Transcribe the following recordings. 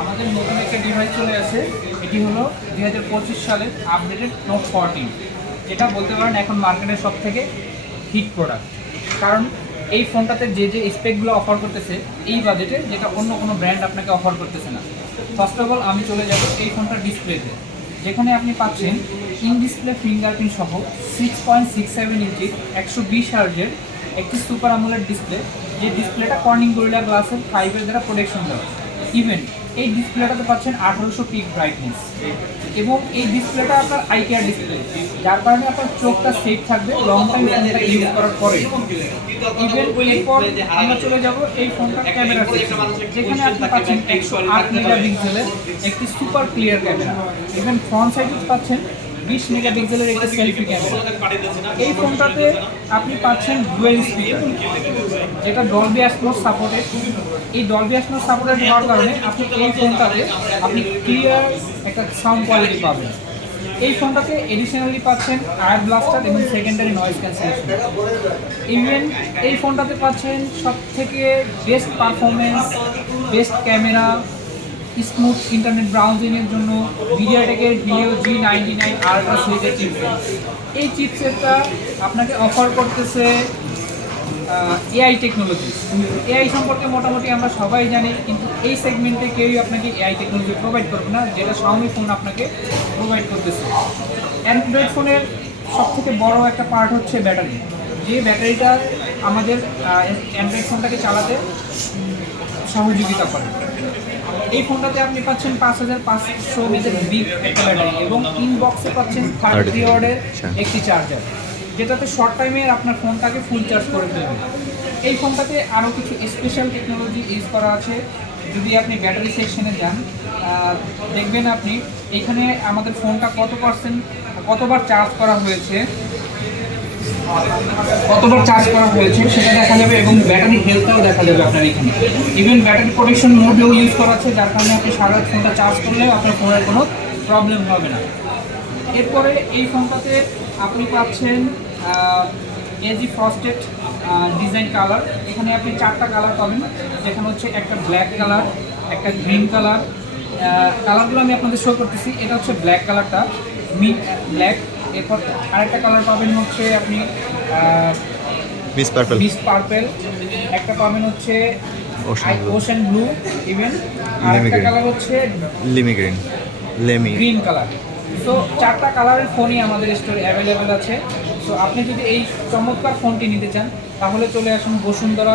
আমাদের নতুন একটা ডিভাইস চলে আসে এটি হলো দুই হাজার পঁচিশ সালের আপডেটেড নোট ফোরটিন যেটা বলতে পারেন এখন মার্কেটের সব থেকে হিট প্রোডাক্ট কারণ এই ফোনটাতে যে যে স্পেকগুলো অফার করতেছে এই বাজেটে যেটা অন্য কোনো ব্র্যান্ড আপনাকে অফার করতেছে না ফার্স্ট অফ অল আমি চলে যাব এই ফোনটার ডিসপ্লেতে যেখানে আপনি পাচ্ছেন ইন ডিসপ্লে ফিঙ্গারপ্রিন্ট সহ সিক্স পয়েন্ট সিক্স সেভেন ইঞ্চির একশো বিশ হার্জের একটি সুপার আমোলেড ডিসপ্লে যে ডিসপ্লেটা কর্নিং গরিলা গ্লাসের ফাইভের দ্বারা প্রোটেকশন দেওয়া ইভেন এই ডিসপ্লেটাতে পাচ্ছেন আঠারোশো পিক ব্রাইটনেস এবং এই ডিসপ্লেটা আপনার আই কেয়ার ডিসপ্লে যার কারণে আপনার চোখটা সেফ থাকবে লং টাইম ফোনটা ইউজ করার পরে। ইভেন এরপর আমরা চলে যাব এই ফোনটার ক্যামেরা যেখানে আপনি পাচ্ছেন একশো আট একটি super clear camera even front সাইডে পাচ্ছেন বিশ মেগাপিক্সেলের একটি সেলফি ক্যামেরা এই ফোনটাতে আপনি পাচ্ছেন ডুয়েল স্পিকার যেটা ডলবি অ্যাসমোস সাপোর্টেড এই ডলবি অ্যাসমোস সাপোর্টেড হওয়ার কারণে আপনি এই ফোনটাতে আপনি ক্লিয়ার একটা সাউন্ড কোয়ালিটি পাবেন। এই ফোনটাতে এডিশনালি পাচ্ছেন আয়ার ব্লাস্টার এবং সেকেন্ডারি নয়েজ ক্যান্সেলেশন ইভেন এই ফোনটাতে পাচ্ছেন সব থেকে best performance best camera smooth internet ব্রাউজিংয়ের জন্য মিডিয়াটেকের ভিডিও জি নাইনটি নাইন আলট্রা সিরিজের চিপসেট এই চিপসেটটা আপনাকে অফার করতেছে এআই টেকনোলজি এআই সম্পর্কে মোটামুটি আমরা সবাই জানি, কিন্তু এই সেগমেন্টে কেউই আপনাকে এআই টেকনোলজি প্রোভাইড করবে না, যেটা শাওমি ফোন আপনাকে প্রোভাইড করতেছে। অ্যান্ড্রয়েড ফোনের সবথেকে বড় একটা পার্ট হচ্ছে ব্যাটারি যে ব্যাটারিটা আমাদের অ্যান্ড্রয়েড ফোনটাকে চালাতে সহযোগিতা করে। এই ফোনটাতে আপনি পাচ্ছেন পাঁচ হাজার পাঁচশো মেজের বিগ একটা ব্যাটারি এবং ইনবক্সে পাচ্ছেন থার্ড ওয়ার্ডের একটি চার্জার যেটাতে শর্ট টাইমে আপনার ফোনটাকে ফুল চার্জ করে দেবে এই ফোনটাতে আরও কিছু স্পেশাল টেকনোলজি ইউজ করা আছে। যদি আপনি ব্যাটারি সেকশনে যান দেখবেন আপনি এখানে আমাদের ফোনটা কত পার্সেন্ট কতবার চার্জ করা হয়েছে। কতবার চার্জ করা হয়েছে সেটা দেখা যাবে এবং ব্যাটারি হেলথটাও দেখা যাবে আপনার এখানে। ইভেন ব্যাটারি প্রোটেকশন মোডেও ইউজ করা আছে, যার কারণে আপনি সারা ফোনটা চার্জ করলে আপনার ফোনের কোনো প্রবলেম হবে না। এরপরে এই ফোনটাতে আপনি পাচ্ছেন এজি ফ্রস্টেড ডিজাইন কালার এখানে আপনি চারটা কালার পাবেন, যেখানে হচ্ছে একটা ব্ল্যাক কালার একটা গ্রিন কালার কালারগুলো আমি আপনাদের শো করতেছি। এটা হচ্ছে ব্ল্যাক কালারটা মিড ব্ল্যাক এরপর আরেকটা কালার পাবেন হচ্ছে আপনি মিস পার্পল বিস পার্পেল একটা পাবেন হচ্ছে blue. ব্লু ইভেন আরেকটা green. কালার হচ্ছে lime green lime green colour তো চারটা কালারের ফোনই আমাদের স্টোরে অ্যাভেলেবেল আছে। তো আপনি যদি এই চমৎকার ফোনটি নিতে চান তাহলে চলে আসুন বসুন্ধরা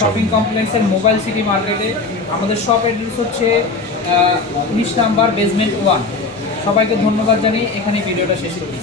শপিং কমপ্লেক্সের মোবাইল সিটি মার্কেটে আমাদের শপ অ্যাড্রেস হচ্ছে উনিশ নাম্বার বেসমেন্ট ওয়ান সবাইকে ধন্যবাদ জানিয়ে এখানে ভিডিওটা শেষ করি